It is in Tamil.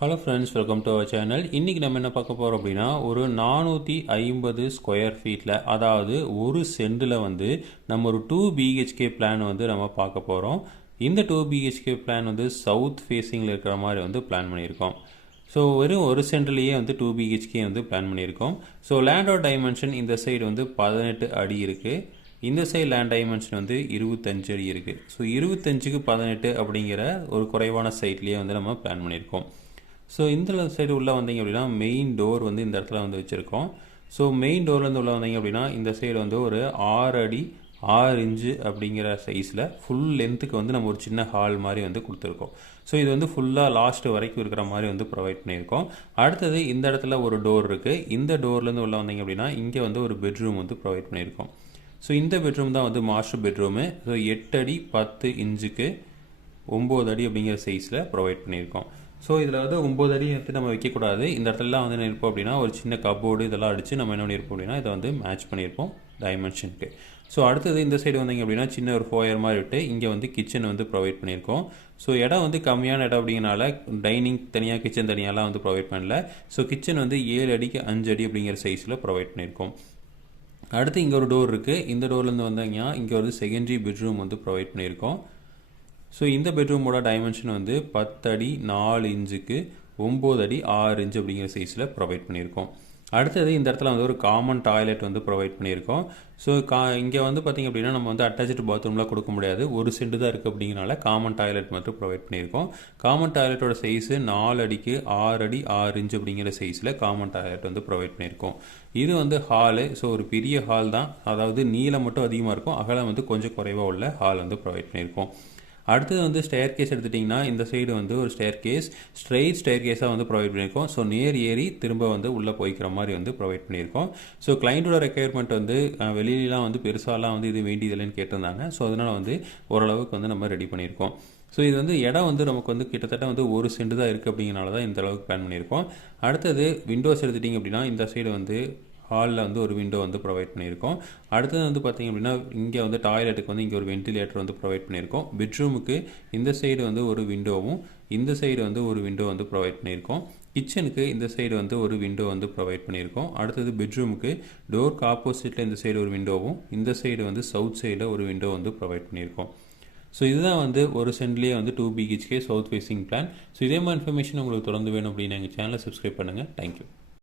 Hello friends welcome to our channel இன்றைக்கி நம்ம என்ன பார்க்க போகிறோம் அப்படின்னா ஒரு நானூற்றி ஐம்பது ஸ்கொயர் ஃபீட்டில் அதாவது ஒரு சென்டில் வந்து நம்ம ஒரு டூ பிஹெச்கே பிளான் வந்து நம்ம பார்க்க போகிறோம் இந்த டூ பிஹெச்கே பிளான் வந்து சவுத் ஃபேஸிங்கில் இருக்கிற மாதிரி வந்து பிளான் பண்ணியிருக்கோம். ஸோ வெறும் ஒரு சென்ட்லேயே வந்து டூ பிஹெச்கே வந்து பிளான் பண்ணியிருக்கோம். ஸோ லேண்டோட டைமென்ஷன் இந்த சைடு வந்து பதினெட்டு அடி இருக்குது இந்த சைடு லேண்ட் டைமென்ஷன் வந்து இருபத்தஞ்சு அடி இருக்குது ஸோ இருபத்தஞ்சுக்கு பதினெட்டு அப்படிங்கிற ஒரு குறைவான சைட்லேயே வந்து நம்ம பிளான் பண்ணியிருக்கோம். ஸோ இந்த சைடு உள்ளே வந்தீங்க அப்படின்னா மெயின் டோர் வந்து இந்த இடத்துல வந்து வச்சுருக்கோம். ஸோ மெயின் டோர்லேருந்து உள்ளே வந்தீங்க அப்படின்னா இந்த சைடு வந்து ஒரு ஆறு அடி ஆறு இன்ச்சு அப்படிங்கிற சைஸில் ஃபுல் லென்த்துக்கு வந்து நம்ம ஒரு சின்ன ஹால் மாதிரி வந்து கொடுத்துருக்கோம். ஸோ இது வந்து ஃபுல்லாக லாஸ்ட் வரைக்கும் இருக்கிற மாதிரி வந்து ப்ரொவைட் பண்ணியிருக்கோம். அடுத்தது இந்த இடத்துல ஒரு டோர் இருக்குது இந்த டோர்லேருந்து உள்ளே வந்தீங்க அப்படின்னா இங்கே வந்து ஒரு பெட்ரூம் வந்து ப்ரொவைட் பண்ணியிருக்கோம். ஸோ இந்த பெட்ரூம் தான் வந்து மாஸ்டர் பெட்ரூமு ஸோ எட்டு அடி பத்து இன்ச்சுக்கு ஒம்பது அடி அப்படிங்கிற சைஸில் ப்ரொவைட் பண்ணியிருக்கோம். ஸோ இதில் வந்து ஒம்பது அடி எடுத்து நம்ம வைக்கக்கூடாது. இந்த இடத்துலலாம் வந்து என்ன இருப்போம் அப்படின்னா ஒரு சின்ன கப்போர்டு இதெல்லாம் அடித்து நம்ம என்ன பண்ணியிருப்போம் அப்படின்னா இதை வந்து மேட்ச் பண்ணியிருப்போம் டைமென்ஷனுக்கு ஸோ அடுத்தது இந்த சைடு வந்தீங்க அப்படின்னா சின்ன ஒரு ஃபோயர் மாதிரி விட்டு இங்கே வந்து கிச்சன் வந்து ப்ரொவைட் பண்ணியிருக்கோம் ஸோ இடம் வந்து கம்மியான இடம் அப்படிங்கிறனால டைனிங் தனியாக கிச்சன் தனியாலாம் வந்து ப்ரொவைட் பண்ணல. ஸோ கிச்சன் வந்து ஏழு அடிக்கு அஞ்சு அடி அப்படிங்கிற சைஸில் ப்ரொவைட் பண்ணியிருக்கோம் அடுத்து இங்கே ஒரு டோர் இருக்குது இந்த டோர்லேருந்து வந்தீங்கன்னா இங்கே வந்து செகண்டரி பெட்ரூம் வந்து ப்ரொவைட் பண்ணியிருக்கோம் ஸோ இந்த பெட்ரூமோட டைமென்ஷன் வந்து பத்து அடி நாலு இன்ச்சுக்கு ஒம்பது அடி ஆறு இன்ச்சு அப்படிங்கிற சைஸில் ப்ரொவைட் பண்ணியிருக்கோம். அடுத்தது இந்த இடத்துல வந்து ஒரு காமன் டாய்லெட் வந்து ப்ரொவைட் பண்ணியிருக்கோம். ஸோ கா இங்கே வந்து பார்த்திங்க அப்படின்னா நம்ம வந்து அட்டாச்சு பாத்ரூம்லாம் கொடுக்க முடியாது. ஒரு சென்ட் தான் இருக்குது அப்படிங்கிறனால காமன் டாய்லெட் மட்டும் ப்ரொவைட் பண்ணியிருக்கோம். காமன் டாய்லெட்டோட சைஸு நாலு அடிக்கு ஆறு அடி ஆறு இன்ச் அப்படிங்கிற சைஸில் காமன் டாய்லெட் வந்து ப்ரொவைட் பண்ணியிருக்கோம். இது வந்து ஹாலு ஸோ ஒரு பெரிய ஹால் தான். அதாவது நீளம் மட்டும் அதிகமாக இருக்கும். அகலம் வந்து கொஞ்சம் குறைவாக உள்ள ஹால் வந்து ப்ரொவைட் பண்ணியிருக்கோம். அடுத்தது வந்து ஸ்டேர் கேஸ் எடுத்துட்டிங்கன்னா இந்த சைடு வந்து ஒரு ஸ்டேர் கேஸ் ஸ்ட்ரெயிட் ஸ்டேர் கேஸாக வந்து ப்ரொவைட் பண்ணியிருக்கோம். ஸோ நேர் ஏறி திரும்ப வந்து உள்ளே போய்க்கிற மாதிரி வந்து ப்ரொவைட் பண்ணியிருக்கோம். ஸோ கிளைண்ட்டோட ரெக்குயர்மெண்ட் வந்து வெளியிலலாம் வந்து பெருசாலாம் வந்து இது வேண்டியதில்லைன்னு கேட்டிருந்தாங்க. ஸோ அதனால் வந்து ஓரளவுக்கு வந்து நம்ம ரெடி பண்ணியிருக்கோம். ஸோ இது வந்து இடம் வந்து நமக்கு வந்து கிட்டத்தட்ட வந்து ஒரு சென்ட் தான் இருக்குது அப்படிங்கிறனால தான் இந்த அளவுக்கு பிளான் பண்ணியிருக்கோம். அடுத்தது விண்டோஸ் எடுத்துட்டிங்க அப்படின்னா இந்த சைடு வந்து ஹாலில் வந்து ஒரு விண்டோ வந்து ப்ரொவைட் பண்ணியிருக்கோம். அடுத்தது வந்து பார்த்திங்க அப்படின்னா இங்கே வந்து டாய்லெட்டுக்கு வந்து இங்கே ஒரு வென்டிலேட்டர் வந்து ப்ரொவைட் பண்ணியிருக்கோம். பெட்ரூமுக்கு இந்த சைடு வந்து ஒரு விண்டோவும் இந்த சைடு வந்து ஒரு விண்டோ வந்து ப்ரொவைட் பண்ணியிருக்கோம். கிச்சனுக்கு இந்த சைடு வந்து ஒரு விண்டோ வந்து ப்ரொவைட் பண்ணியிருக்கோம். அடுத்தது பெட்ரூமுக்கு டோருக்கு ஆப்போசிட்டில் இந்த சைடு ஒரு விண்டோவும் இந்த சைடு வந்து சவுத் சைடில் ஒரு விண்டோ வந்து ப்ரொவைட் பண்ணியிருக்கோம். ஸோ இதுதான் வந்து ஒரு சென்ட்லேயே வந்து two BHK south facing plan so இதே மாதிரி இன்ஃபர்மேஷன் உங்களுக்கு தொடர்ந்து வேணும் அப்படின்னு எங்கள் சேனலை சப்ஸ்கிரைப் பண்ணுங்கள் தேங்க்யூ